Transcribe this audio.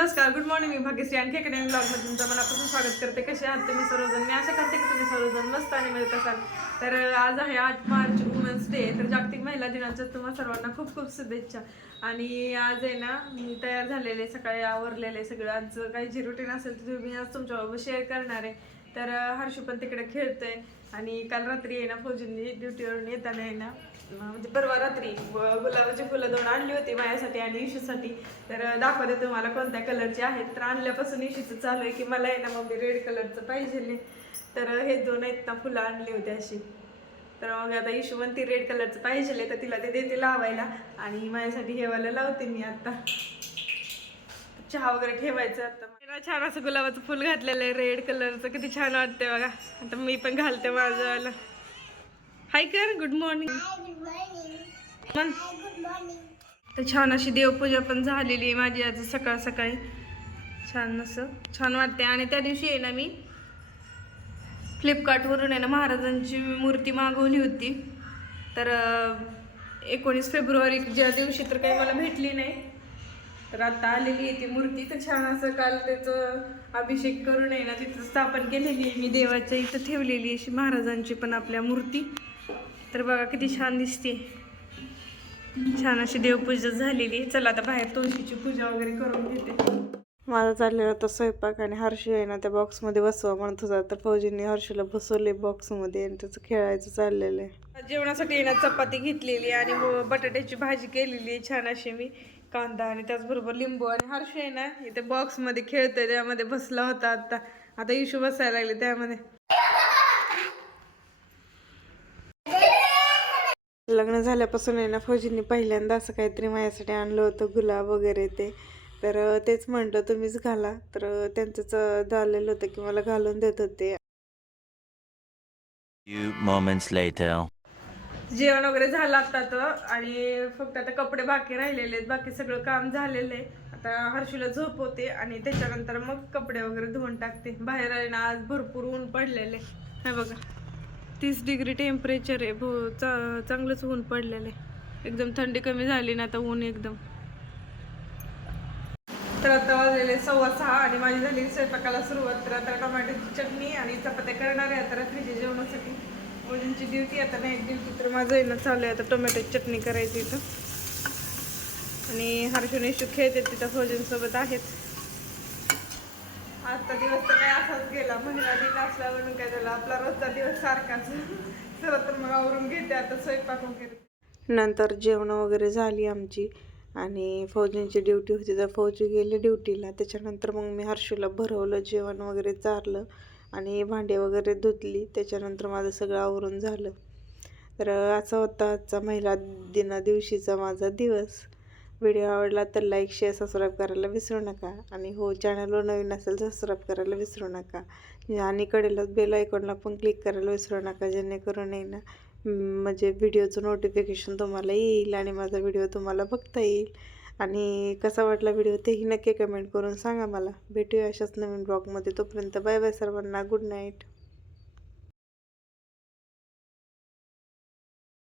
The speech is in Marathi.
नमस्कार गुड मॉर्निंग मी भाग्यश्री. आणखी एका नवीन ब्लॉगमध्ये तुमचं मनापासून स्वागत करते. कसे आहात तुम्ही सर्वजण? मी असं करते की तुम्ही सर्वजण मस्त आणि मिळत असाल. तर आज आहे आठ मार्च वुमन्स डे तर जागतिक महिला दिनाच्या तुम्हा सर्वांना खूप खूप शुभेच्छा. आणि आज आहे ना मी तयार झालेले सकाळी आवरलेले सगळं. आज काही जी रुटीन असेल तर तुम्ही आज तुमच्याबरोबर शेअर करणार आहे. तर अं, हर्षू पण तिकडे खेळतोय. आणि काल रात्री आहे ना फौजींनी ड्युटीवरून येताना आहे ना म्हणजे परवा रात्री गुलाबाची फुलं दोन आणली होती माझ्यासाठी आणि इशूसाठी तर दाखवते तुम्हाला कोणत्या कलरचे आहेत. तर आणल्यापासून इशूचं चालू आहे की मला आहे ना मम्मी रेड कलरचं पाहिजे तर हे दोन आहेत ना फुलं आणली होती अशी. तर मग आता इशू म्हणते रेड कलरचं पाहिजे तर तिला ते देते लावायला. आणि माझ्यासाठी हे वाला लावते मी आता. चहा वगैरे ठेवायचं आता. छान असं गुलाबाचं फुल घातलेलं आहे रेड कलरचं किती छान वाटते बघा. आता मी पण घालते माझं हाय कर गुड मॉर्निंग तर छान अशी देवपूजा पण झालेली आहे माझी आज सकाळ सकाळी. छान असं. छान वाटते आणि त्या दिवशी आहे ना मी फ्लिपकार्टवरून आहे ना महाराजांची मूर्ती मागवली होती. तर एकोणीस फेब्रुवारी ज्या दिवशी तर काही मला भेटली नाही. तर आता आलेली आहे ती मूर्ती. तर छान असं काल त्याचं अभिषेक करून आहे ना तिथं स्थापन केलेली आहे. मी देवाच्या इथं ठेवलेली आहे अशी महाराजांची पण आपल्या मूर्ती. तर बघा किती छान दिसते. छान अशी देवपूजा झालेली. चला आता बाहेर तुळशीची पूजा वगैरे करून घेते. माझा चाललेला होता स्वयंपाक आणि हर्षू आहे ना त्या बॉक्समध्ये बसवा म्हणत होता. तर फौजींनी हर्षूला बसवले बॉक्समध्ये आणि त्याचं खेळायचं चाललेलं आहे. जेवणासाठी ना चपाती घेतलेली आणि बटाट्याची भाजी केलेली आहे छान अशी मी. कांदा आणि त्याचबरोबर लिंबू आणि हर्षू आहे ना इथे बॉक्समध्ये खेळतोय त्यामध्ये बसला होता आता. आता इशू बसायला लागले त्यामध्ये. लग्न झाल्यापासून आहे ना फौजींनी पहिल्यांदा असं काहीतरी माझ्यासाठी आणलं होतं गुलाब वगैरे ते. तर तेच म्हटलं तुम्हीच घाला. तर त्यांचंच झालेलं होतं की मला घालून देत होते. जेवण वगैरे झालं आता तर आणि फक्त आता कपडे बाकी राहिलेले आहेत. बाकी सगळं काम झालेलं आहे. आता हर्षूला झोप होते आणि त्याच्यानंतर मग कपडे वगैरे धुवून टाकते. बाहेर आहे ना आज भरपूर ऊन पडलेले हे बघा. तीस डिग्री टेम्परेचर आहे. भो चा चांगलंच ऊन पडलेलं आहे. एकदम थंडी कमी झाली ना आता ऊन एकदम. तर आता वाजलेले सव्वा सहा आणि माझी झाली स्वयंपाकाला सुरुवात. तर आता टोमॅटोची चटणी आणि चपात्या करणार आहे आता रात्रीच्या जेवणासाठी. मुलींची ड्युटी आता नाईट ड्युटी तर माझं येणं चालू आहे आता टोमॅटोची चटणी करायची इथं. आणि हर्षण इशू खेळते तिथं फौजींसोबत आहेत. आजचा दिवस तर काय असाच गेला. महिला दिन असला म्हणून काय झालं? आपला रोजचा दिवस सारखाच. चला तर मग आवरून घेते आता स्वयंपाक वगैरे. नंतर जेवण वगैरे झाली आमची. आणि फौजींची ड्युटी होती. तर फौजी गेले ड्युटीला. त्याच्यानंतर मग मी हर्षूला भरवलं जेवण वगैरे चारलं आणि भांडे वगैरे धुतली. त्याच्यानंतर माझं सगळं आवरून झालं. तर असा होता आजचा महिला दिना दिवशीचा माझा दिवस. व्हिडिओ आवडला तर लाईक शेअर सबस्क्राईब करायला विसरू नका. आणि हो चॅनलवर नवीन असेल तर सबस्क्राईब करायला विसरू नका. आणि कडेला बेल आयकॉनला पण क्लिक करायला विसरू नका जेणेकरून आहे ना म्हणजे व्हिडिओचं नोटिफिकेशन तुम्हाला येईल आणि माझा व्हिडिओ तुम्हाला बघता येईल. आणि कसा वाटला व्हिडिओ तेही नक्की कमेंट करून सांगा मला. भेटूया अशाच नवीन ब्लॉगमध्ये तोपर्यंत बाय बाय सर्वांना. Good night